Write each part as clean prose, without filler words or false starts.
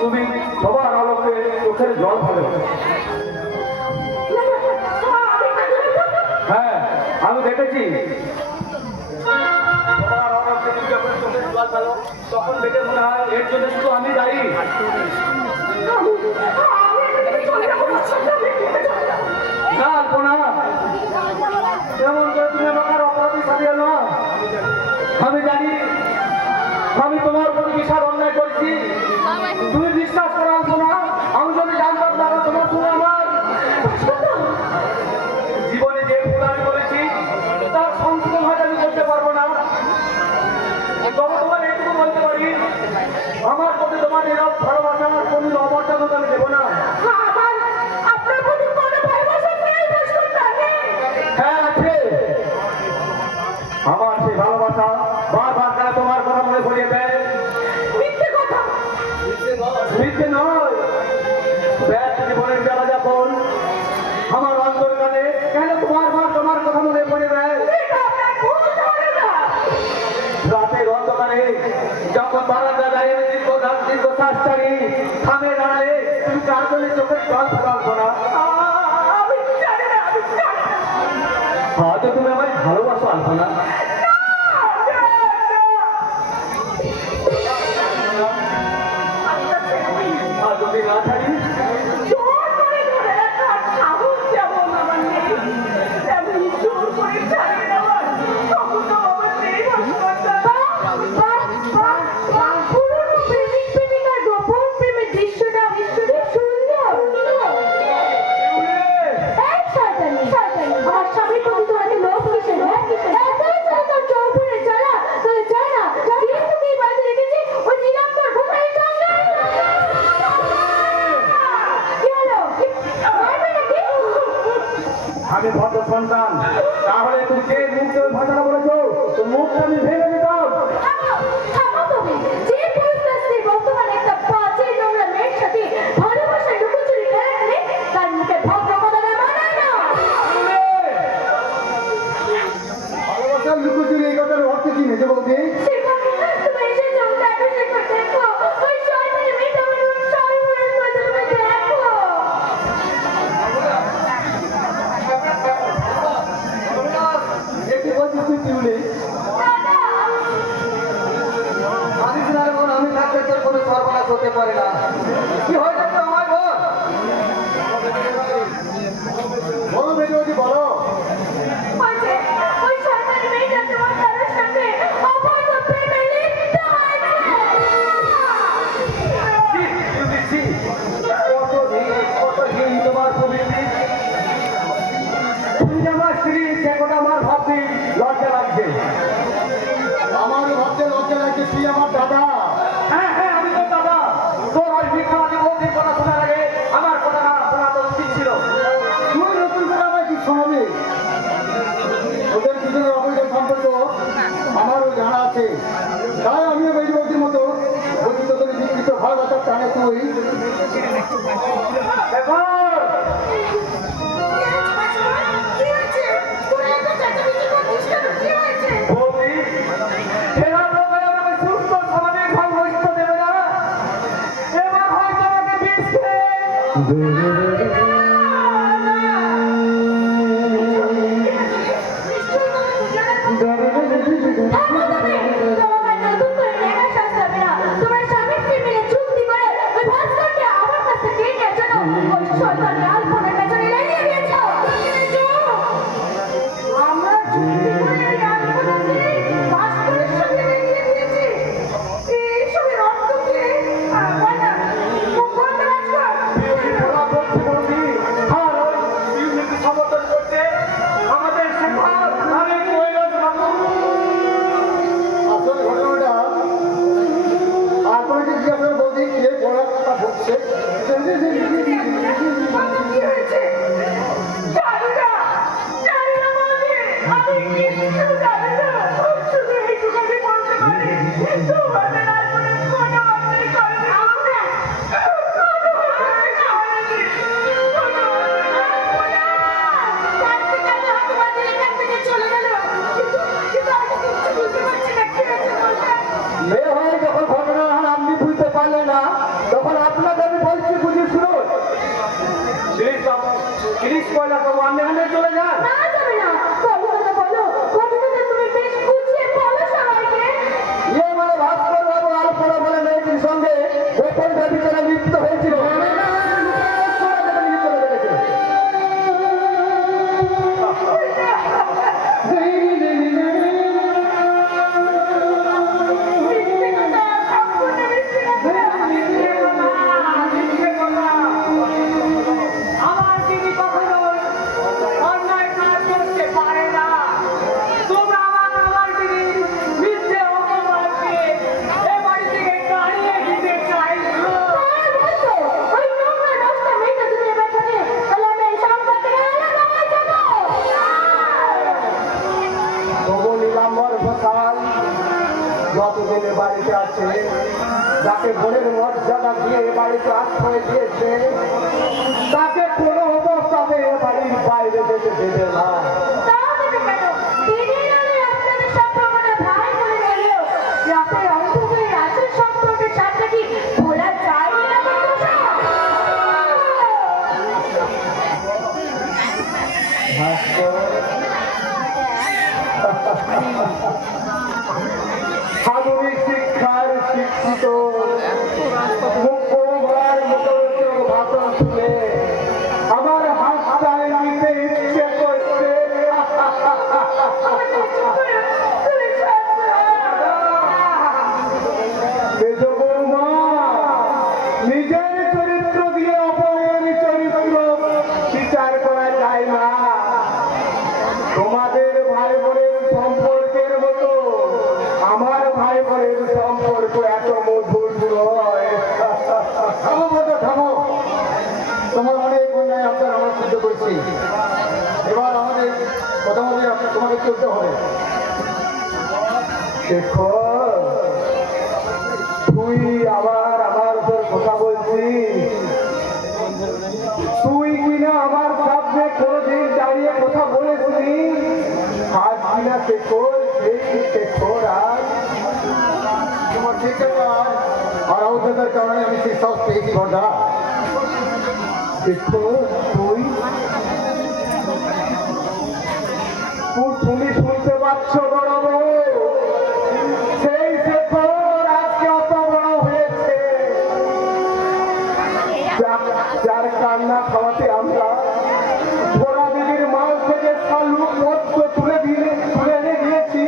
তুমি সবার আলোকে চোখের জল ফেলে। হ্যাঁ আমি দেখেছি তখন দেখে মনে হয় এর জন্য শুধু আমি দায়ী। না আলপনা, যেমন করে তুমি আমার অপরাধী সাজিয়ে না। আমি জানি আমি তোমার প্রতি বিশাল অন্যায় করছি, তুমি বিশ্বাস করো আলপনা। আমি যদি জানতাম দাদা তোমার তুমি আমার জীবনে যে ভুল করেছি তার সংশোধন হয়তো আমি করতে পারবো না। তবে তোমার এইটুকু বলতে পারি, আমার প্রতি তোমার নীরব ভালোবাসা কোনো অমর্যাদা আমি দেবো না। হ্যাঁ আছে, আমার সেই ভালোবাসা বারবার তারা তোমার কথা মনে পড়িয়ে দেয়। মিথ্যে নয়, ব্যস্ত জীবনের বেলা যখন আমার অন্তর কানে কেন তোমার কথা মনে পড়ে দেয়। রাতের অন্ধকারে যখন বারান্দা দাঁড়িয়ে দীর্ঘ শ্বাস ছাড়ি থামে দাঁড়ায়, তুমি কার জন্য চোখের জল ফেলাবো না। হয়তো তুমি আমায় ভালোবাসো আলপনা। যদি না ছাড়ি আমি ভদ্র সন্তান, তাহলে তুমি যে মুখে ওই ভাষাটা বলেছো তো মুখটা আমি ভেঙে দিতাম। ভালোবাসার লুকোচুরি এই কথার অর্থ কি মেজে বলতে? আমি থাকতে তোর কোনো বিশ্বাস হতে পারে না। কি হয়েছে তো আমার বোন? বলো মেজদি বলো। তোমার প্রবৃত্তি, তুমি যে আমার স্ত্রী সে কথা আমার ভাবতে লজ্জা লাগছে। আমার ভাবতে লজ্জা লাগছে, তুই আমার দাদা। হ্যাঁ হ্যাঁ আমি তো দাদা। তোর ওই মিথ্যাবাদী বৌদির কথা শোনার আগে আমার কথা না শোনা তো উচিত ছিল। তুই নতুন করে আমায় কি শোনাবি? ওদের দুজনের অবৈধ সম্পর্ক আমারও জানা আছে, তাই আমিও মেজদির মতো বলছি তোদের বিকৃত ভালোবাসার টানে তুই দেখো বৌদি, এরা লোকে আমাকে সুস্থ স্বাভাবিক ভাব হইতে দেবে না। এবার হয়তো আমাকে বিষ সমর্থন করছে আমাদের শেখা আমি কৈলাস বাবু। আসল ঘটনাটা আপনাকে জিজ্ঞাসা বৌদি কে বলার কথা বলছে। মেয়ে হয়ে যখন ঘটনা আপনি বুঝতে পারলেন না, তখন আপনাকে আমি বলছি বুঝে শুনুন। তিরিশ পয়লা তো আন্নে চলে যান। ইয়ে মানে ভাস্কর বাবু আলপনা বলে মেয়েটির সঙ্গে গোপন ব্যভিচারে লিপ্ত হয়েছিল। আমার দিদি কখনো অন্যায় কাজ করতে পারে না। তোমরা আমার দিদি মিথ্যে অপমানকে এ বাড়ি থেকে তাড়িয়ে দিতে চাইছো। তবু নীলাম্বর ঘোষাল যতদিনে বাড়িতে আছে, যাকে বোনের মর্যাদা দিয়ে এ বাড়িতে আশ্রয় দিয়েছে, তাকে কোনো অবস্থাতে এ বাড়ির বাইরে যেতে দেবে না। আধুনিক শিক্ষার শিক্ষিত মুখ্যমার মতো ভাষণ শুনে আমার হাতটায় নিতে ইচ্ছে করছে। মেজ বৌমা, নিজের চরিত্র দিয়ে অপরের চরিত্র বিচার করা যায় না। তোমাদের ভাই বোনের সম্পর্কের মতো আমার ভাই বোনের সম্পর্ক এত মধুর নয়। থামো বলতে থামো, তোমার অনেক অন্যায় আপনার আমরা সহ্য করছি, এবার আমাদের কথা মতো তোমাকে চলতে হবে। দেখো তুই আমার উপর কথা বলছিস, তুই কিনা আমার সামনে কোনোদিন দাঁড়িয়ে কথা বলেছিস, আজ কিনা শেখর শেখর আজ তোমার শেখার আর অবদার কারণে আমি সেই সব পেয়েছি ঘটা। দেখো তুমি শুনতে পাচ্ছ বড় বউ, সেই শেখর আজকে অত বড় হয়েছে, রান্না খাওয়াতে আমরা ঘোড়া দিদির মাছ থেকে শালু পদ্ম তুলে এনে দিয়েছি।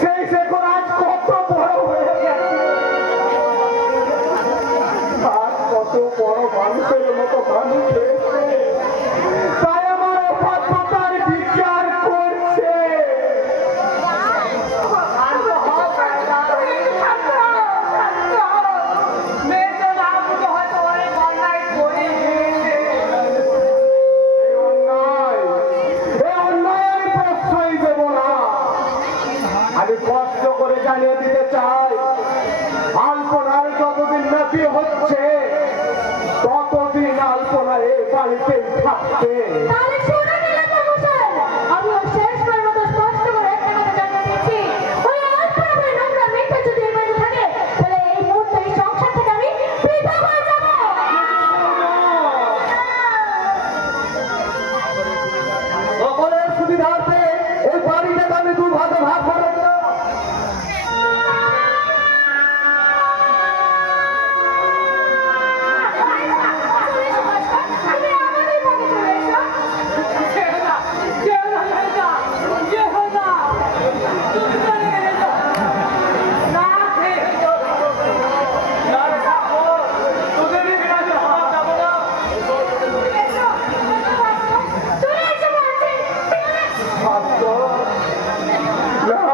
সেই শেখর আজ কত বড় হয়ে গেছে, আর কত বড় মানুষের মতো মানুষ হয়েছে। তাই আমার অপাত্রতার বিচার করছে। আমি কষ্ট করে জানিয়ে দিতে চাই, আলপনার যতদিন নাকি হচ্ছে ততদিন আলপনা এ বাড়িতে থাকবে। তাহলে শুনে নিলেন তো মশাই, আমি ওই শেষবারের মতো স্পষ্ট করে একটা কথা জানিয়ে দিচ্ছি, ওই আলপনা বলে নোংরা মেয়েটা যদি এই বাড়িতে থাকে, তাহলে এই মুহূর্তে এই সংসার থেকে আমি পৃথক হয়ে যাব। সকলের সুবিধার্থে এই বাড়িটাকে আমি দুভাগে ভাগ করে দিলাম। চলে এসো মাস্টার, তুমি আমাদের ভাগে চলে এসো। চলে এসো বলছি।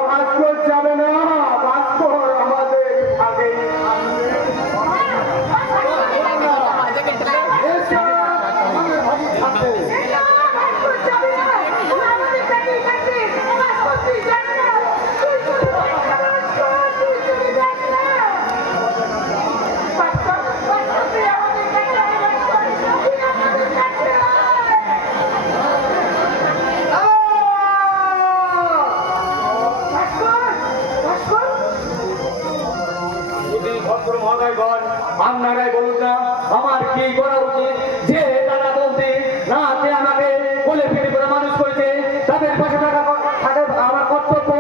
ভাস্কর যাবে না, ভাস্কর আমাদের আগে মহোদয়গণ, আপনারাই বলুন না আমার কি করা উচিত? যে দাদা বলতে না যে আমাকে কোলে পিঠে করে মানুষ করেছে, তাদের পাশে থাকা আমার কর্তব্য।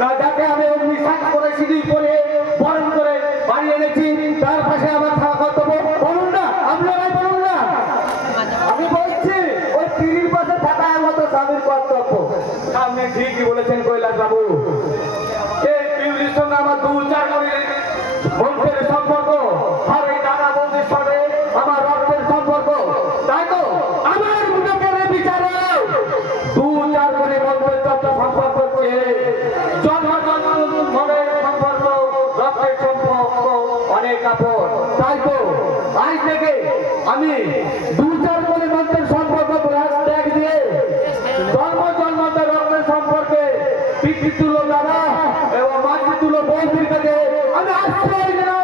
না যাকে আমি অগ্নিসাৎ করে সিঁড়ি করে বরণ করে বাড়ি এনেছি, তার পাশে আমার থাকা কর্তব্য। বলুন না, আপনারাই বলুন না। আমি বলছি ওই তিরির পাশে থাকা মতো স্বামীর কর্তব্য। আপনি ঠিকই বলেছেন কৈলাস বাবু। এই পিউলির সঙ্গে আমার 2-4 করে বন্ধের সম্পর্ক, আর এই দাদা বন্ধুর সাথে আমার রক্তের সম্পর্ক। তাই তো আমার মুখের বিচারে 2-4 করে বন্ধের সম্পর্ক করে জন্ম মনের সম্পর্ক, রক্তের সম্পর্ক অনেক আপন। তাই তো আজ থেকে আমি 2-4 করে বন্ধের সম্পর্ক ত্যাগ দিয়ে জন্মান্তর রক্তের সম্পর্কে পিতৃতুল্য দাদা এবং মাতৃতুল্য বন্ধুর কাছে আমি আশ্রয় নিলাম।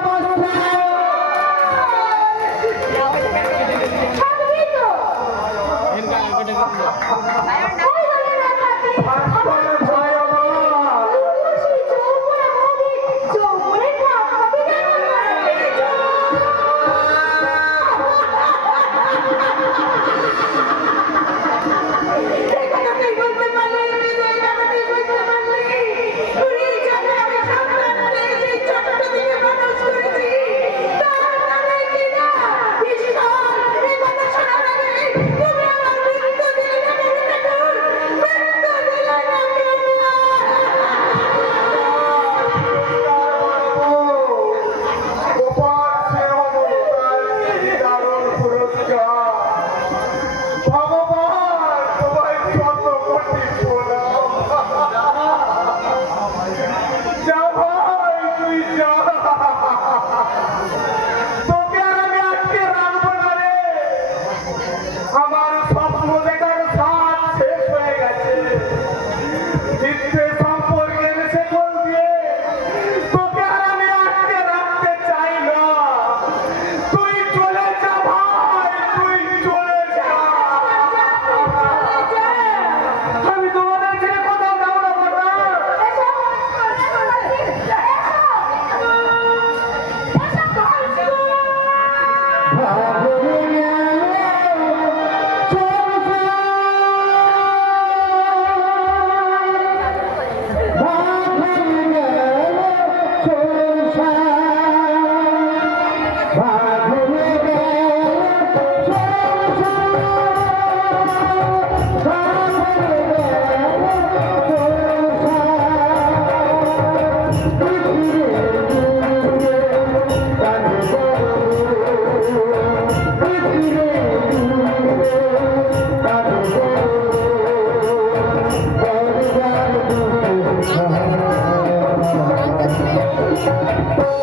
ভাগ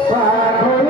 পাগল